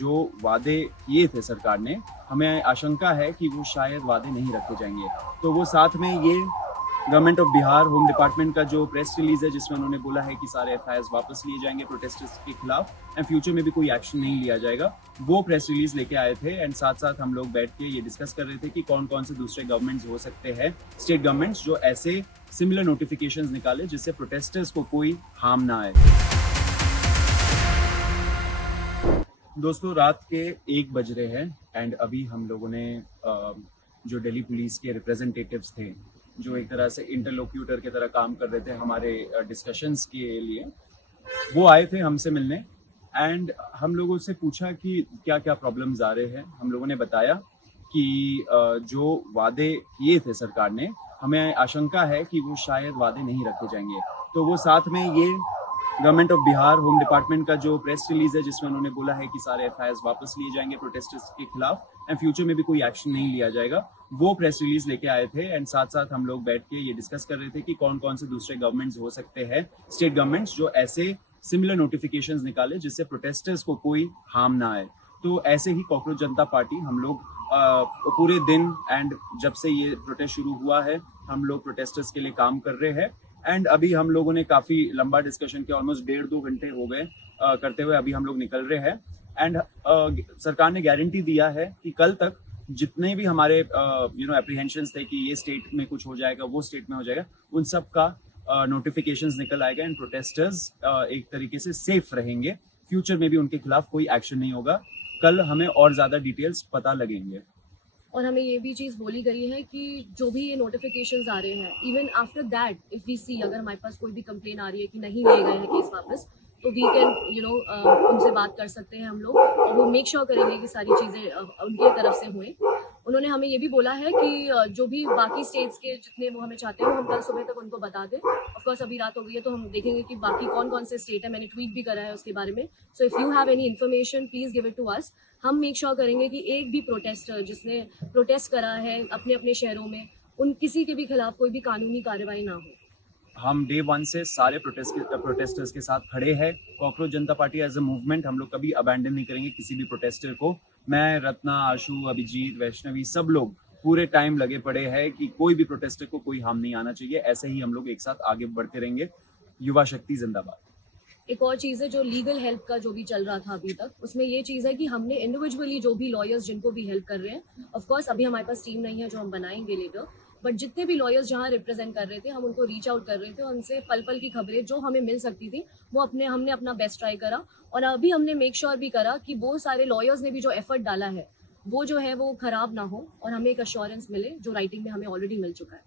जो वादे किए थे सरकार ने, हमें आशंका है कि वो शायद वादे नहीं रखे जाएंगे। तो वो साथ में ये government of Bihar home department का जो प्रेस रिलीज है जिसमें उन्होंने बोला है कि सारे एफआईआर वापस लिए जाएंगे प्रोटेस्टर्स के खिलाफ एंड फ्यूचर में भी कोई एक्शन नहीं लिया जाएगा, वो प्रेस रिलीज लेके आए थे। एंड साथ साथ हम लोग बैठ के ये डिस्कस कर रहे थे कि कौन कौन से दूसरे गवर्नमेंट्स हो सकते हैं, स्टेट गवर्नमेंट्स, जो ऐसे सिमिलर नोटिफिकेशंस निकाले जिससे प्रोटेस्टर्स को कोई हार्म ना आए। दोस्तों, रात के 1 बज रहे हैं एंड अभी हम लोगों ने जो दिल्ली पुलिस के रिप्रेजेंटेटिव्स थे, जो एक तरह से इंटरलोक्यूटर की तरह काम कर रहे थे हमारे डिस्कशंस के लिए, वो आए थे हमसे मिलने एंड हम लोगों से पूछा कि क्या क्या प्रॉब्लम्स आ रहे हैं। हम लोगों ने बताया कि जो वादे किए थे सरकार ने, हमें आशंका है कि वो शायद वादे नहीं रखे जाएंगे। तो वो साथ में ये government of Bihar home department का जो प्रेस रिलीज है जिसमें उन्होंने बोला है कि सारे एफआईआर वापस लिए जाएंगे प्रोटेस्टर्स के खिलाफ एंड फ्यूचर में भी कोई एक्शन नहीं लिया जाएगा, वो प्रेस रिलीज लेके आए थे। एंड साथ साथ हम लोग बैठ के ये डिस्कस कर रहे थे कि कौन कौन से दूसरे गवर्नमेंट्स हो सकते हैं, स्टेट गवर्नमेंट्स, जो ऐसे सिमिलर नोटिफिकेशंस निकाले जिससे प्रोटेस्टर्स को कोई हार्म ना आए। तो ऐसे ही कॉकरोच जनता पार्टी हम लोग पूरे दिन एंड जब से ये प्रोटेस्ट शुरू हुआ है हम लोग प्रोटेस्टर्स के लिए काम कर रहे हैं। एंड अभी हम लोगों ने काफी लंबा डिस्कशन किया, ऑलमोस्ट 1.5-2 घंटे हो गए करते हुए, अभी हम लोग निकल रहे हैं। एंड सरकार ने गारंटी दिया है कि कल तक जितने भी हमारे एप्रीहेंशंस थे कि ये स्टेट में कुछ हो जाएगा, वो स्टेट में हो जाएगा, उन सब का नोटिफिकेशंस निकल आएगा एंड प्रोटेस्टर्स एक तरीके से सेफ रहेंगे। फ्यूचर में भी उनके खिलाफ कोई एक्शन नहीं होगा। कल हमें और ज्यादा डिटेल्स पता लगेंगे। और हमें ये भी चीज़ बोली गई है कि जो भी ये नोटिफिकेशंस आ रहे हैं, even after that if we see, अगर हमारे पास कोई भी कंप्लेन आ रही है कि नहीं ले गए हैं केस वापस, तो वी कैन उनसे बात कर सकते हैं हम लोग, और वो मेक श्योर करेंगे कि सारी चीज़ें उनकी तरफ से हुए। उन्होंने हमें ये भी बोला है कि जो भी बाकी स्टेट्स के जितने वो हमें चाहते हैं वो हम कल सुबह तक उनको बता दें। ऑफ कोर्स अभी रात हो गई है तो हम देखेंगे कि बाकी कौन कौन से स्टेट है, मैंने ट्वीट भी करा है उसके बारे में। So if you have any information please give it to us. हम मेक श्योर करेंगे कि एक भी प्रोटेस्टर जिसने प्रोटेस्ट करा है अपने अपने शहरों में, उन किसी के भी खिलाफ कोई भी कानूनी कार्रवाई ना हो। हम डे 1 से सारे प्रोटेस्टर्स के साथ खड़े हैं। Cockroach Janata party as a movement हम लोग कभी अबैंडन नहीं करेंगे किसी भी प्रोटेस्टर को। मैं, रत्ना, आशु, अभिजीत, वैष्णवी, सब लोग पूरे टाइम लगे पड़े हैं कि कोई भी प्रोटेस्टर को कोई हार्म नहीं आना चाहिए। ऐसे ही हम लोग एक साथ आगे बढ़ते रहेंगे। युवा शक्ति जिंदाबाद। एक और चीज़ है, जो लीगल हेल्प का जो भी चल रहा था अभी तक, उसमें ये चीज़ है कि हमने इंडिविजुअली जो भी लॉयर्स जिनको भी हेल्प कर रहे हैं, ऑफ कोर्स अभी हमारे पास टीम नहीं है जो हम बनाएंगे लेटर, बट जितने भी लॉयर्स जहाँ रिप्रेजेंट कर रहे थे हम उनको रीच आउट कर रहे थे और उनसे पल पल की खबरें जो हमें मिल सकती थी वो हमने अपना बेस्ट ट्राई करा। और अभी हमने मेक श्योर भी करा कि वो सारे लॉयर्स ने भी जो एफर्ट डाला है वो जो है वो खराब ना हो और हमें एक अश्योरेंस मिले जो राइटिंग में हमें ऑलरेडी मिल चुका है।